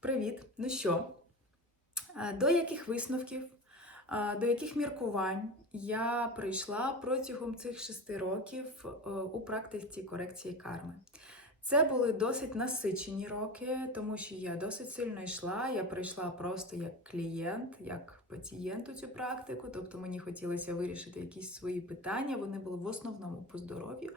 Привіт! Ну що, е, до яких висновків, е, до яких міркувань я прийшла протягом цих шести років е, у практиці корекції карми? Це були досить насичені роки, тому що я досить сильно йшла. Я прийшла просто як клієнт, як пацієнт у цю практику. Тобто мені хотілося вирішити якісь свої питання. Вони були в основному по здоров'ю.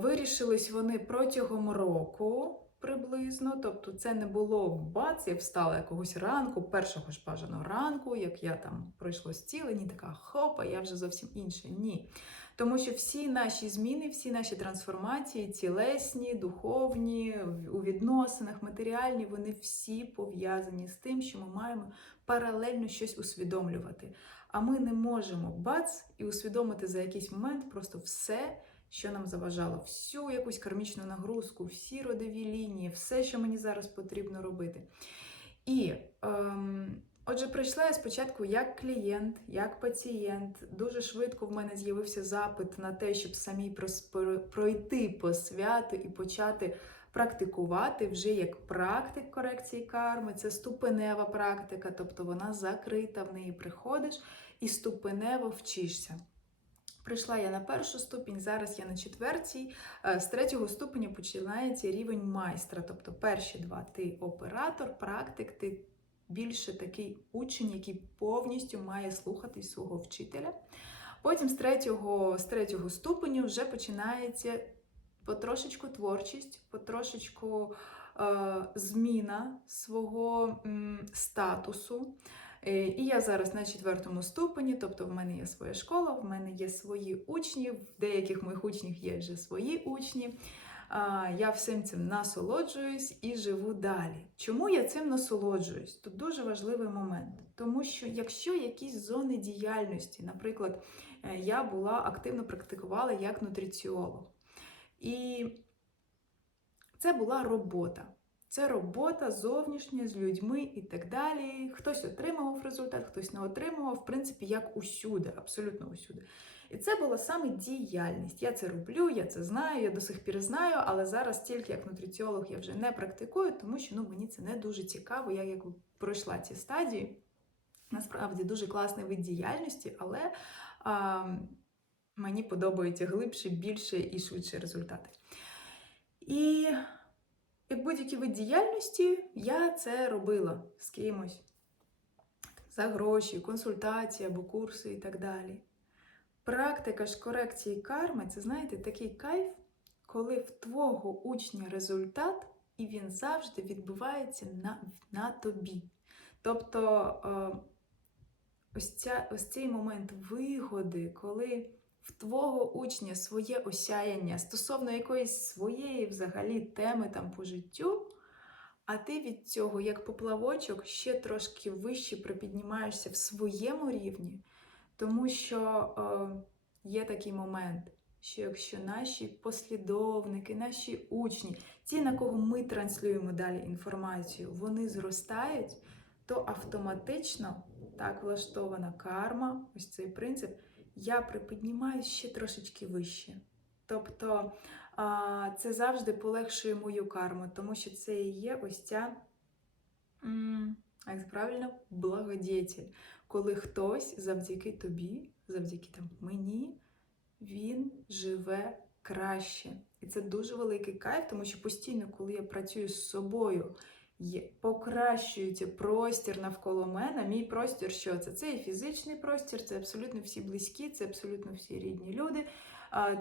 Вирішились вони протягом року приблизно. Тобто, це не було бац, я встала якогось ранку, першого ж бажаного ранку, як я там пройшло зцілення, така хопа, я вже зовсім інша. Ні. Тому що всі наші зміни, всі наші трансформації, тілесні, духовні, у відносинах, матеріальні, вони всі пов'язані з тим, що ми маємо паралельно щось усвідомлювати. А ми не можемо бац і усвідомити за якийсь момент просто все, що нам заважало, всю якусь кармічну нагрузку, всі родові лінії, все, що мені зараз потрібно робити. І ем, отже, прийшла я спочатку як клієнт, як пацієнт. Дуже швидко в мене з'явився запит на те, щоб самій пройти по святу і почати практикувати вже як практик корекції карми. Це ступенева практика, тобто вона закрита, в неї приходиш і ступенево вчишся. Прийшла я на першу ступінь, зараз я на четвертій. Е, З третього ступеня починається рівень майстра. Тобто перші два ти оператор, практик, ти більше такий учень, який повністю має слухатись свого вчителя. Потім з третього, з третього ступеню вже починається потрошечку творчість, потрошечку е, зміна свого м, статусу. Е, І я зараз на четвертому ступені, тобто в мене є своя школа, в мене є свої учні, в деяких моїх учнів є вже свої учні. Я всім цим насолоджуюсь і живу далі. Чому я цим насолоджуюсь? Тут дуже важливий момент. Тому що якщо якісь зони діяльності, наприклад, е, я була активно практикувала як нутриціолог. І це була робота. Це робота зовнішня з людьми і так далі. Хтось отримував результат, хтось не отримував, в принципі, як усюди, абсолютно усюди. І це була саме діяльність. Я це роблю, я це знаю, я до сих пір знаю, але зараз тільки як нутриціолог я вже не практикую, тому що ну, мені це не дуже цікаво. Я як пройшла ці стадії. Насправді дуже класний вид діяльності, але а, мені подобаються глибше, більше і швидше результати. І як будь-який вид діяльності, я це робила з кимось за гроші, консультації або курси і так далі. Практика ж корекції карми це, знаєте, такий кайф, коли в твого учня результат, і він завжди відбувається на, на тобі. Тобто ось, ця, ось цей момент вигоди, коли в твого учня своє осяяння стосовно якоїсь своєї взагалі теми там по життю, а ти від цього, як поплавочок, ще трошки вище припіднімаєшся в своєму рівні, тому що е, є такий момент, що якщо наші послідовники, наші учні, ті, на кого ми транслюємо далі інформацію, вони зростають, то автоматично так влаштована карма, ось цей принцип я припіднімаюсь ще трошечки вище. Тобто це завжди полегшує мою карму, тому що це і є ось ця, як правильно, благодетель. Коли хтось завдяки тобі, завдяки там, мені, він живе краще. І це дуже великий кайф, тому що постійно, коли я працюю з собою, покращується простір навколо мене. Мій простір, що це? Це і фізичний простір, це абсолютно всі близькі, це абсолютно всі рідні люди.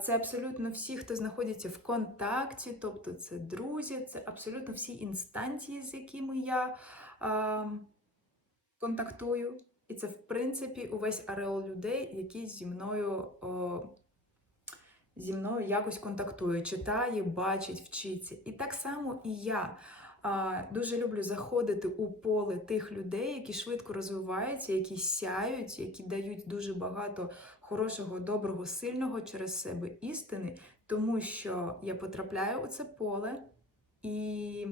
Це абсолютно всі, хто знаходиться в контакті, тобто це друзі, це абсолютно всі інстанції, з якими я а, контактую. І це, в принципі, увесь ареол людей, які зі мною о, зі мною якось контактує, читає, бачить, вчиться. І так само і я. Дуже люблю заходити у поле тих людей, які швидко розвиваються, які сяють, які дають дуже багато хорошого, доброго, сильного через себе істини, тому що я потрапляю у це поле і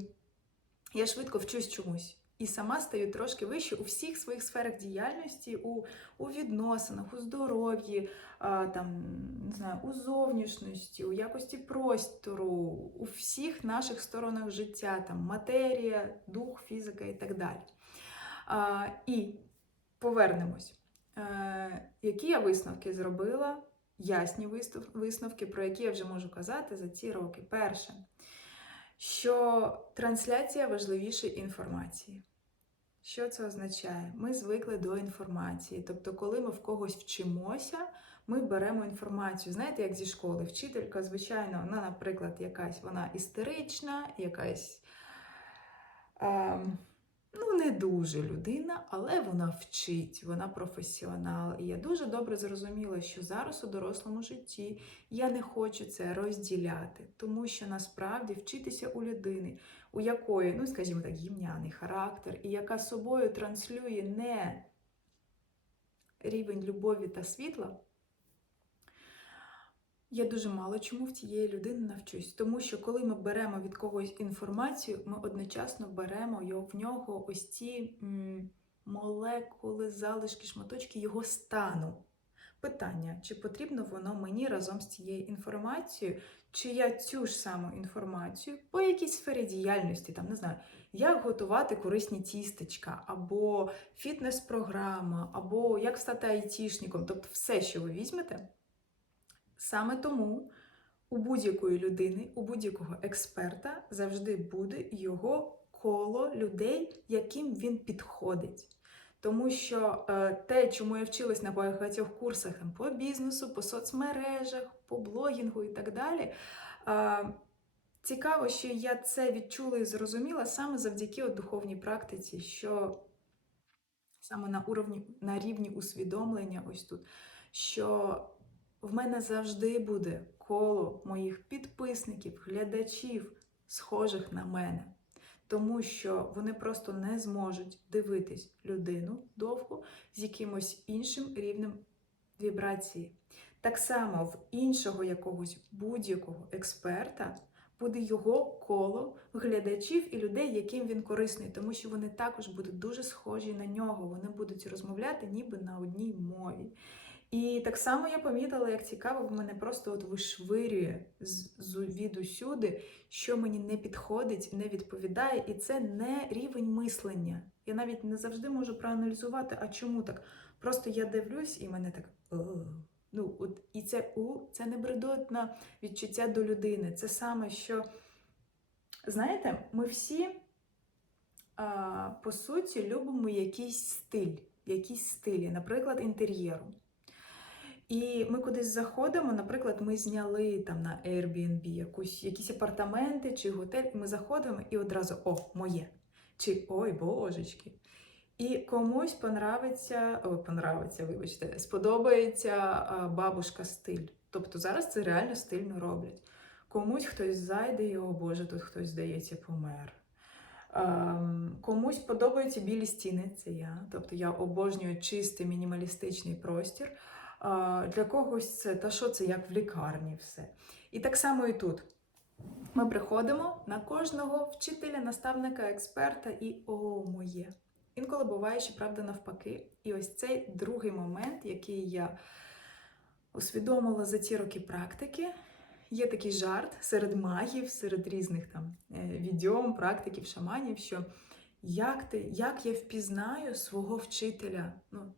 я швидко вчусь чомусь. І сама стаю трошки вище у всіх своїх сферах діяльності, у, у відносинах, у здоров'ї, а, там, не знаю, у зовнішності, у якості простору, у всіх наших сторонах життя, там матерія, дух, фізика і так далі. А, і повернемось. Е, які я висновки зробила? Ясні висновки, про які я вже можу казати за ці роки. Перше, що трансляція важливіше інформації. Що це означає? Ми звикли до інформації. Тобто, коли ми в когось вчимося, ми беремо інформацію. Знаєте, як зі школи, вчителька, звичайно, вона, наприклад, якась вона істерична, якась ем, ну, не дуже людина, але вона вчить, вона професіонал. І я дуже добре зрозуміла, що зараз у дорослому житті я не хочу це розділяти, тому що насправді вчитися у людини, у якої, ну скажімо так, гімняний характер, і яка собою транслює не рівень любові та світла. Я дуже мало чому в цієї людини навчусь, тому що коли ми беремо від когось інформацію, ми одночасно беремо в нього ось ці молекули, залишки, шматочки його стану. Питання, чи потрібно воно мені разом з цією інформацією, чи я цю ж саму інформацію по якійсь сфері діяльності, там не знаю, як готувати корисні тістечка, або фітнес-програма, або як стати айтішником, тобто все, що ви візьмете. Саме тому у будь-якої людини, у будь-якого експерта завжди буде його коло людей, яким він підходить. Тому що е, те, чому я вчилась на багатьох курсах по бізнесу, по соцмережах, по блогінгу і так далі. Е, цікаво, що я це відчула і зрозуміла саме завдяки от духовній практиці, що саме на уровні, на рівні усвідомлення, ось тут, що в мене завжди буде коло моїх підписників, глядачів, схожих на мене. Тому що вони просто не зможуть дивитись людину довго з якимось іншим рівнем вібрації. Так само в іншого якогось будь-якого експерта буде його коло глядачів і людей, яким він корисний, тому що вони також будуть дуже схожі на нього. Вони будуть розмовляти ніби на одній мові. І так само я помітила, як цікаво, в мене просто от вишвирює від усюди, що мені не підходить, не відповідає, і це не рівень мислення. Я навіть не завжди можу проаналізувати, а чому так. Просто я дивлюсь, і мене так. Ну, от і це у це не бредотне відчуття до людини. Це саме, що, знаєте, ми всі, а, по суті, любимо якийсь стиль, якісь стилі, наприклад, інтер'єру. І ми кудись заходимо, наприклад, ми зняли там на Airbnb якусь, якісь апартаменти чи готель, ми заходимо і одразу о, моє. Чи ой, божечки. І комусь понравиться, о, понравиться, вибачте, сподобається бабушка стиль. Тобто зараз це реально стильно роблять. Комусь хтось зайде, і о Боже, тут хтось, здається, помер. Ем, комусь подобаються білі стіни, це я. Тобто я обожнюю чистий мінімалістичний простір. Для когось це та що це як в лікарні все. І так само і тут. Ми приходимо на кожного вчителя, наставника, експерта і о, моє. Інколи буває, що правда навпаки. І ось цей другий момент, який я усвідомила за ці роки практики, є такий жарт серед магів, серед різних там е, відьом, практиків, шаманів, що як ти, як я впізнаю свого вчителя, ну,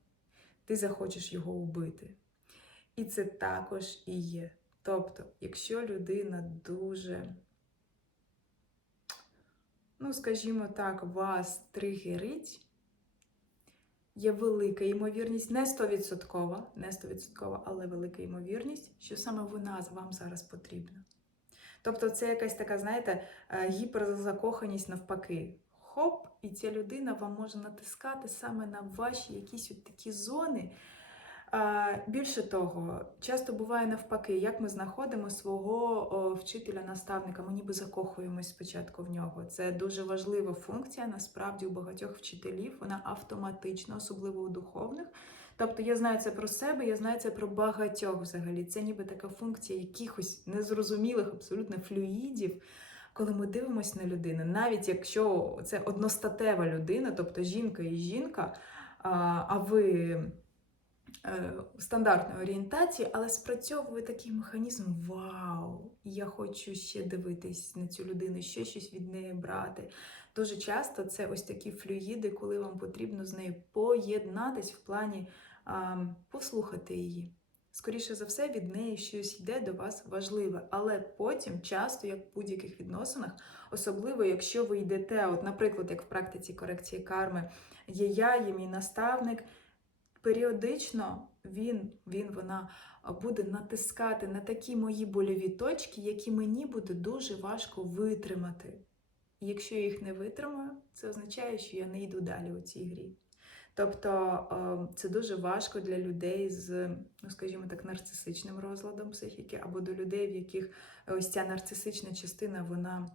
ти захочеш його убити. І це також і є. Тобто, якщо людина дуже, ну, скажімо так, вас тригерить, є велика ймовірність, не 100%, не 100%, але велика ймовірність, що саме вона вам зараз потрібна. Тобто, це якась така, знаєте, е, гіперзакоханість навпаки. Хоп, і ця людина вам може натискати саме на ваші якісь от такі зони. Більше того, часто буває навпаки, як ми знаходимо свого вчителя-наставника, ми ніби закохуємось спочатку в нього. Це дуже важлива функція, насправді у багатьох вчителів, вона автоматична, особливо у духовних. Тобто я знаю це про себе, я знаю це про багатьох взагалі. Це ніби така функція якихось незрозумілих абсолютно флюїдів, коли ми дивимося на людину, навіть якщо це одностатева людина, тобто жінка і жінка, а, ви е, стандартної орієнтації, але спрацьовує такий механізм: Вау! Я хочу ще дивитись на цю людину, ще щось від неї брати. Дуже часто це ось такі флюїди, коли вам потрібно з нею поєднатись в плані послухати її. Скоріше за все, від неї щось йде до вас важливе, але потім, часто, як в будь-яких відносинах, особливо якщо ви йдете, от, наприклад, як в практиці корекції карми, є я, є мій наставник, періодично він, він, вона буде натискати на такі мої больові точки, які мені буде дуже важко витримати. І якщо я їх не витримаю, це означає, що я не йду далі у цій грі. Тобто е, це дуже важко для людей з, ну скажімо так, нарцисичним розладом психіки, або до людей, в яких ось ця нарцисична частина, вона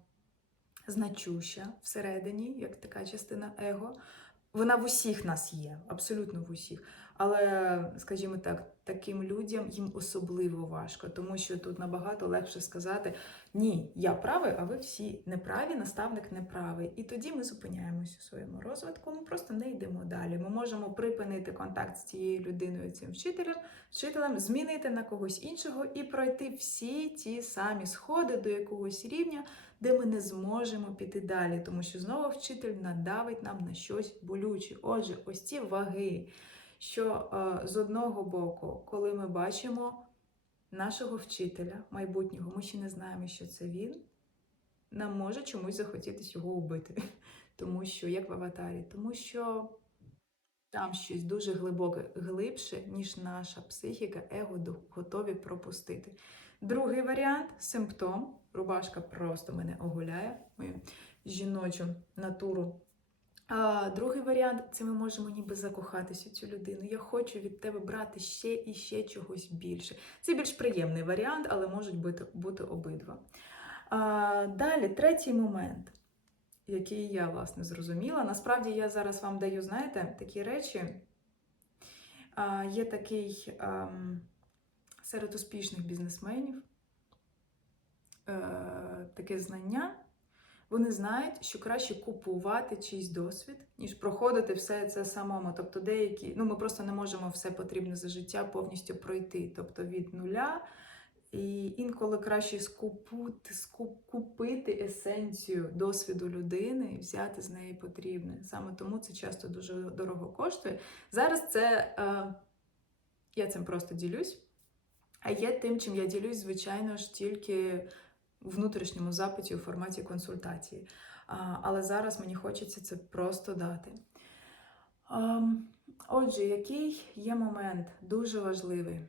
значуща всередині, як така частина его. Вона в усіх нас є, абсолютно в усіх. Але, скажімо так, таким людям їм особливо важко, тому що тут набагато легше сказати: ні, я правий, а ви всі неправі, наставник неправий. І тоді ми зупиняємося у своєму розвитку, ми просто не йдемо далі. Ми можемо припинити контакт з цією людиною, цим вчителем, вчителем, змінити на когось іншого і пройти всі ті самі сходи до якогось рівня, де ми не зможемо піти далі, тому що знову вчитель надавить нам на щось болюче. Отже, ось ці ваги що е, з одного боку, коли ми бачимо нашого вчителя майбутнього, ми ще не знаємо, що це він, нам може чомусь захотітись його убити. Тому що, як в аватарі, тому що там щось дуже глибоке, глибше, ніж наша психіка, его готові пропустити. Другий варіант симптом. Рубашка просто мене оголяє, мою жіночу натуру а Другий варіант це ми можемо ніби закохатися цю людину. Я хочу від тебе брати ще і ще чогось більше. Це більш приємний варіант, але можуть бути бути обидва. А, Далі, третій момент, який я, власне, зрозуміла. Насправді, я зараз вам даю, знаєте, такі речі. А, Є такий а, серед успішних бізнесменів е, таке знання. Вони знають, що краще купувати чийсь досвід, ніж проходити все це самому. Тобто, деякі, ну ми просто не можемо все потрібне за життя повністю пройти. Тобто від нуля. І інколи краще скупути, скуп, купити есенцію досвіду людини і взяти з неї потрібне. Саме тому це часто дуже дорого коштує. Зараз це е, я цим просто ділюсь. А є тим, чим я ділюсь, звичайно ж, тільки в внутрішньому запиті у форматі консультації. Але зараз мені хочеться це просто дати. Отже, який є момент дуже важливий,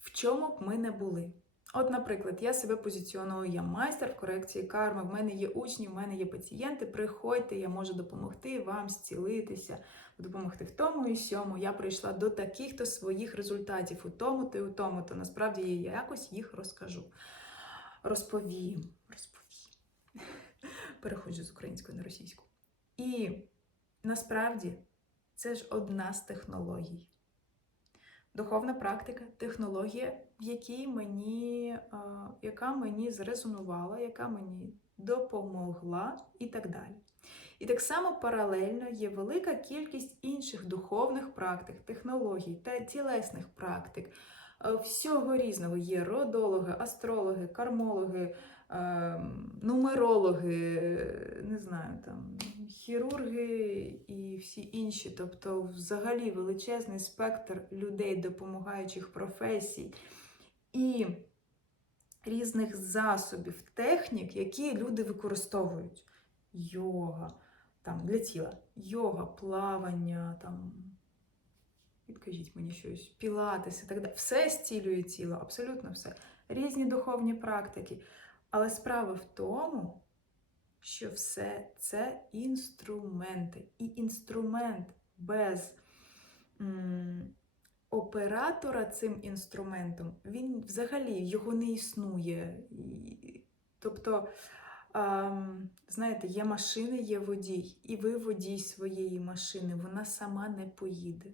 в чому б ми не були? От, наприклад, я себе позиціоную, я майстер в корекції карми, в мене є учні, в мене є пацієнти. Приходьте, я можу допомогти вам зцілитися, допомогти в тому і сьому. Я прийшла до таких-то своїх результатів у тому, то і у тому, то насправді я якось їх розкажу. Розповім, розповім. Переходжу з української на російську. І насправді це ж одна з технологій. Духовна практика, технологія, в якій мені, яка мені зрезонувала, яка мені допомогла і так далі. І так само паралельно є велика кількість інших духовних практик, технологій та тілесних практик. Е, всього різного є родологи, астрологи, кармологи, ем, нумерологи, не знаю, там, хірурги і всі інші. Тобто, взагалі величезний спектр людей, допомагаючих професій і різних засобів, технік, які люди використовують. Йога, там, для тіла, йога, плавання, там, відкажіть мені щось, пілатес і так далі. Все зцілює тіло, абсолютно все. Різні духовні практики. Але справа в тому, що все це інструменти. І інструмент без м, оператора цим інструментом, він взагалі його не існує. Тобто. Знаєте, є машини, є водій, і ви водій своєї машини, вона сама не поїде.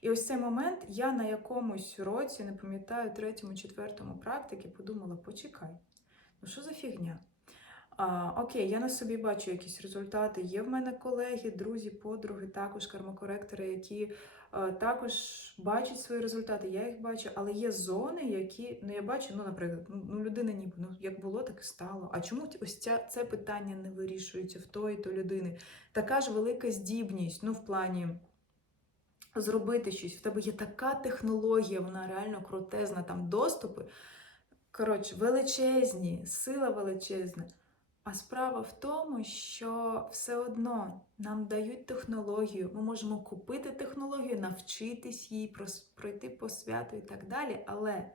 І ось цей момент я на якомусь році, не пам'ятаю, третьому, четвертому практики, подумала: почекай. ну що за фігня? А, окей, я на собі бачу якісь результати. Є в мене колеги, друзі, подруги, також кармокоректори, які а, також бачать свої результати. Я їх бачу, але є зони, які ну я бачу, ну, наприклад, ну, ну людина ніби ну як було, так і стало. А чому ось ця це питання не вирішується в тої то людини? Така ж велика здібність, ну в плані. Зробити щось, в тебе є така технологія, вона реально крутезна, там доступи. Коротше, величезні, сила величезна. А справа в тому, що все одно нам дають технологію, ми можемо купити технологію, навчитись їй, пройти по святу і так далі. Але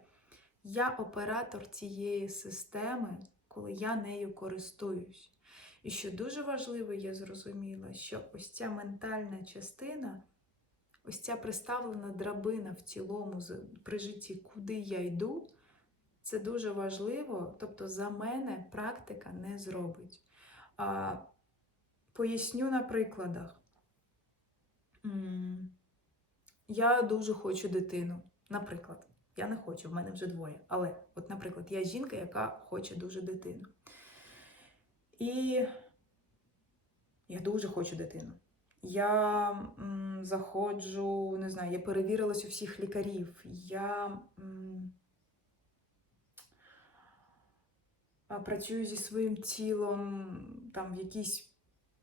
я оператор цієї системи, коли я нею користуюсь. І що дуже важливо, я зрозуміла, що ось ця ментальна частина, ось ця приставлена драбина в цілому при житті, куди я йду. Це дуже важливо, тобто за мене практика не зробить. А, поясню на прикладах. Я дуже хочу дитину. Наприклад, я не хочу, в мене вже двоє. Але, от, наприклад, я жінка, яка хоче дуже дитину. І я дуже хочу дитину. Я м, заходжу, не знаю, я перевірилась у всіх лікарів. Я. м, а, працюю зі своїм тілом, там в якійсь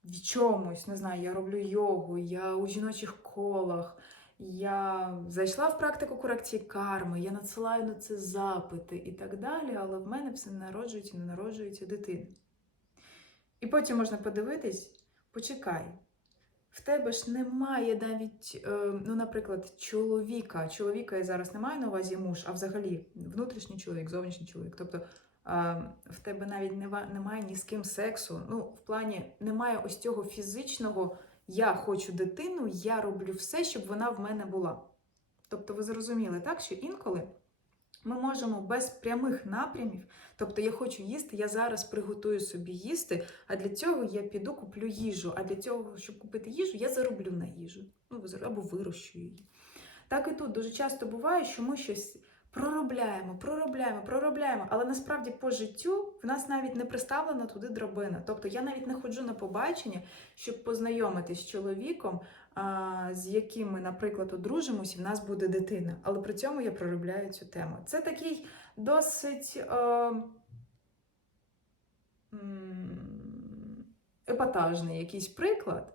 в чомусь, не знаю, я роблю йогу, я у жіночих колах, я зайшла в практику корекції карми, я надсилаю на це запити і так далі, але в мене все не народжується, не народжується дитина. І потім можна подивитись, почекай. В тебе ж немає навіть, е, ну, наприклад, чоловіка. Чоловіка я зараз не маю на увазі муж, а взагалі внутрішній чоловік, зовнішній чоловік. Тобто в тебе навіть немає ні з ким сексу. Ну, в плані немає ось цього фізичного я хочу дитину, я роблю все, щоб вона в мене була. Тобто, ви зрозуміли, так, що інколи ми можемо без прямих напрямів, тобто я хочу їсти, я зараз приготую собі їсти, а для цього я піду куплю їжу. А для цього, щоб купити їжу, я зароблю на їжу. Ну, або вирощую її. Так і тут дуже часто буває, що ми щось проробляємо, проробляємо, проробляємо, але насправді по життю в нас навіть не приставлена туди драбина. Тобто я навіть не ходжу на побачення, щоб познайомитись з чоловіком, з яким ми, наприклад, одружимось, і в нас буде дитина. Але при цьому я проробляю цю тему. Це такий досить. Е, епатажний якийсь приклад.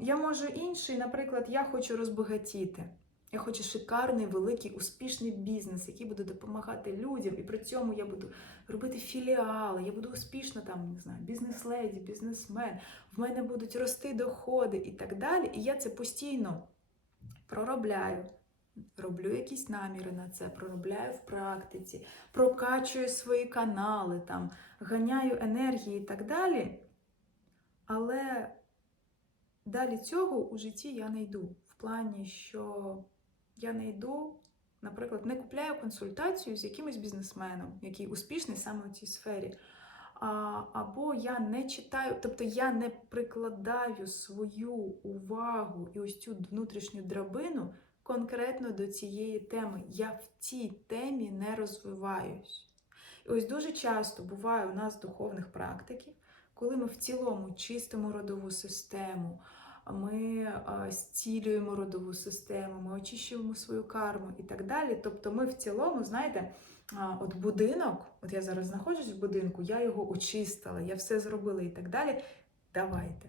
Я можу інший, наприклад, я хочу розбагатіти. Я хочу шикарний, великий, успішний бізнес, який буде допомагати людям, і при цьому я буду робити філіали, я буду успішна там, не знаю, бізнес-леді, бізнесмен, в мене будуть рости доходи і так далі. І я це постійно проробляю. Роблю якісь наміри на це, проробляю в практиці, прокачую свої канали, там, ганяю енергії і так далі. Але далі цього у житті я не йду. В плані, що я не йду, наприклад, не купляю консультацію з якимось бізнесменом, який успішний саме у цій сфері. А, або я не читаю, тобто я не прикладаю свою увагу і ось цю внутрішню драбину конкретно до цієї теми. Я в цій темі не розвиваюсь. І ось дуже часто буває у нас духовних практиків, коли ми в цілому чистимо родову систему, ми зцілюємо родову систему, ми очищуємо свою карму і так далі. Тобто ми в цілому, знаєте, от будинок, от я зараз знаходжусь в будинку, я його очистила, я все зробила і так далі. Давайте.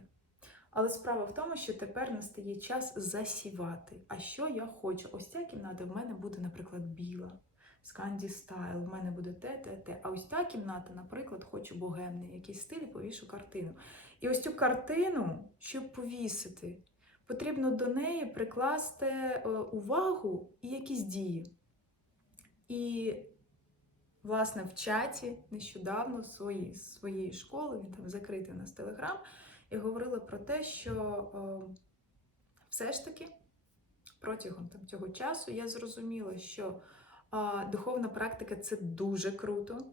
Але справа в тому, що тепер настає час засівати. А що я хочу? Ось ця кімната в мене буде, наприклад, біла. Сканді стайл, в мене буде те, те, те. А ось та кімната, наприклад, хочу богемний, якийсь стиль, повішу картину. І ось цю картину, щоб повісити, потрібно до неї прикласти е, увагу і якісь дії. І, власне, в чаті нещодавно свої, своєї школи, він там закритий у нас телеграм, я говорила про те, що е, все ж таки протягом там, цього часу я зрозуміла, що а, духовна практика це дуже круто,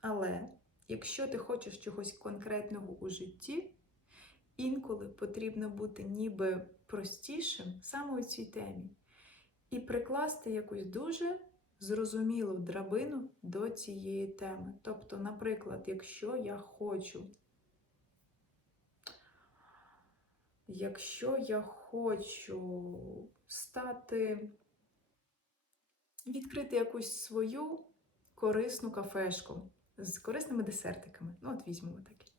але якщо ти хочеш чогось конкретного у житті, інколи потрібно бути ніби простішим саме у цій темі і прикласти якусь дуже зрозумілу драбину до цієї теми. Тобто, наприклад, якщо я хочу, якщо я хочу стати, відкрити якусь свою корисну кафешку з корисними десертиками, ну от візьмемо таке,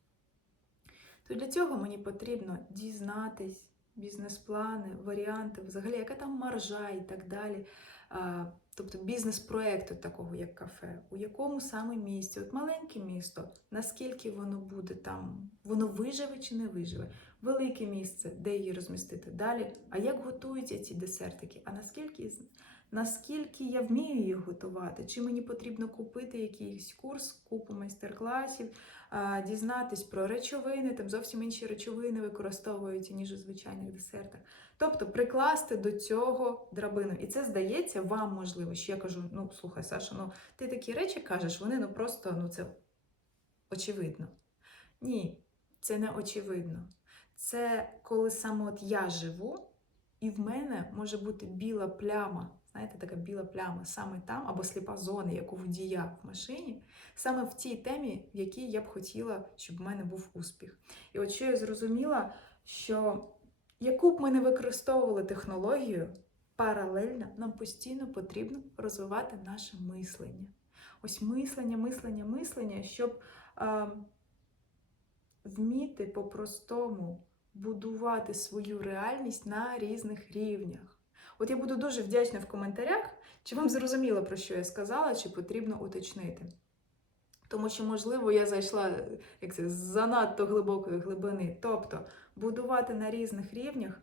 то для цього мені потрібно дізнатись бізнес-плани, варіанти, взагалі, яка там маржа і так далі. Тобто бізнес-проєкту такого, як кафе, у якому саме місці, от маленьке місто, наскільки воно буде там, воно виживе чи не виживе, велике місце, де її розмістити далі. А як готуються ці десертики? А наскільки наскільки я вмію їх готувати? Чи мені потрібно купити якийсь курс, купу майстер-класів, дізнатись про речовини, там зовсім інші речовини використовуються, ніж у звичайних десертах. Тобто прикласти до цього драбину. І це здається вам можливо. Що я кажу: ну слухай, Саша, ну ти такі речі кажеш, вони ну просто ну це очевидно. Ні, це не очевидно. Це коли саме от я живу, і в мене може бути біла пляма. Знаєте, така біла пляма саме там, або сліпа зона, як у водія в машині, саме в тій темі, в якій я б хотіла, щоб в мене був успіх. І от що я зрозуміла, що яку б ми не використовували технологію, паралельно нам постійно потрібно розвивати наше мислення. Ось мислення, мислення, мислення, щоб а, вміти по-простому будувати свою реальність на різних рівнях. От я буду дуже вдячна в коментарях, чи вам зрозуміло, про що я сказала, чи потрібно уточнити. Тому що, можливо, я зайшла як це, занадто глибокої глибини. Тобто будувати на різних рівнях,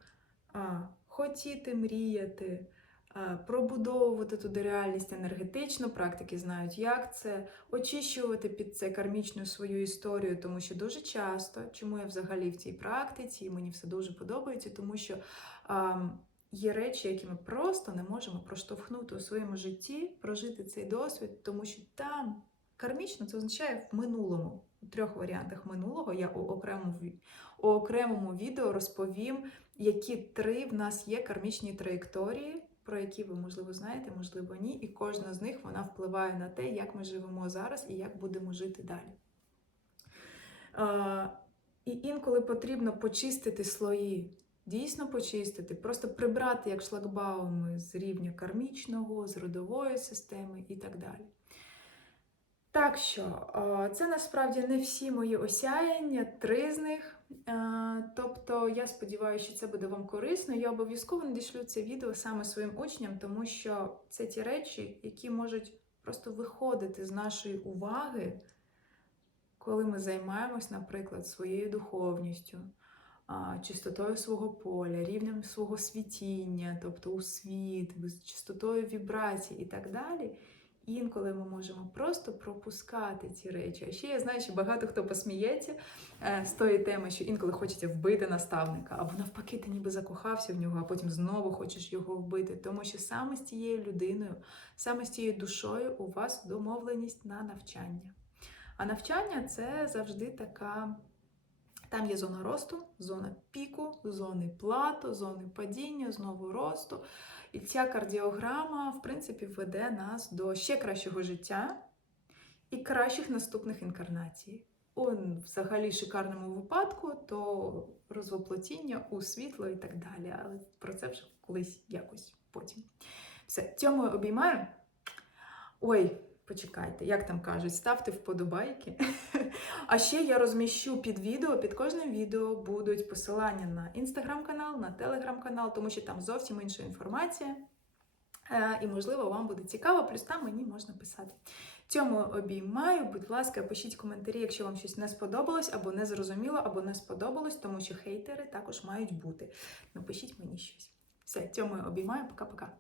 а, хотіти мріяти, а, пробудовувати туди реальність енергетично, практики знають, як це, очищувати під це кармічну свою історію, тому що дуже часто, чому я взагалі в цій практиці, і мені все дуже подобається, тому що. А, Є речі, які ми просто не можемо проштовхнути у своєму житті, прожити цей досвід, тому що там кармічно це означає в минулому. У трьох варіантах минулого я у окремому, у окремому відео розповім, які три в нас є кармічні траєкторії, про які ви, можливо, знаєте, можливо, ні. І кожна з них вона впливає на те, як ми живемо зараз і як будемо жити далі. А, і інколи потрібно почистити слої дійсно почистити, просто прибрати як шлагбауми з рівня кармічного, з родової системи і так далі. Так що, це насправді не всі мої осяяння, три з них. Тобто, я сподіваюся, що це буде вам корисно. Я обов'язково надішлю це відео саме своїм учням, тому що це ті речі, які можуть просто виходити з нашої уваги, коли ми займаємось, наприклад, своєю духовністю чистотою свого поля, рівнем свого світіння, тобто у світ, чистотою вібрацій і так далі. Інколи ми можемо просто пропускати ці речі. А ще я знаю, що багато хто посміється е, з тої теми, що інколи хочеться вбити наставника, або навпаки, ти ніби закохався в нього, а потім знову хочеш його вбити. Тому що саме з тією людиною, саме з тією душою у вас домовленість на навчання. А навчання це завжди така там є зона росту, зона піку, зони плато, зони падіння, знову росту. І ця кардіограма, в принципі, веде нас до ще кращого життя і кращих наступних інкарнацій. У взагалі шикарному випадку, то розвоплотіння у світло і так далі. Але про це вже колись якось потім. Все, цьому обіймаю. Ой, Почекайте, як там кажуть, ставте вподобайки. А ще я розміщу під відео, під кожним відео будуть посилання на інстаграм-канал, на телеграм-канал, тому що там зовсім інша інформація. Е, і, можливо, вам буде цікаво, плюс там мені можна писати. Цьому обіймаю, будь ласка, пишіть коментарі, якщо вам щось не сподобалось, або не зрозуміло, або не сподобалось, тому що хейтери також мають бути. Напишіть мені щось. Все, цьому обіймаю, пока-пока.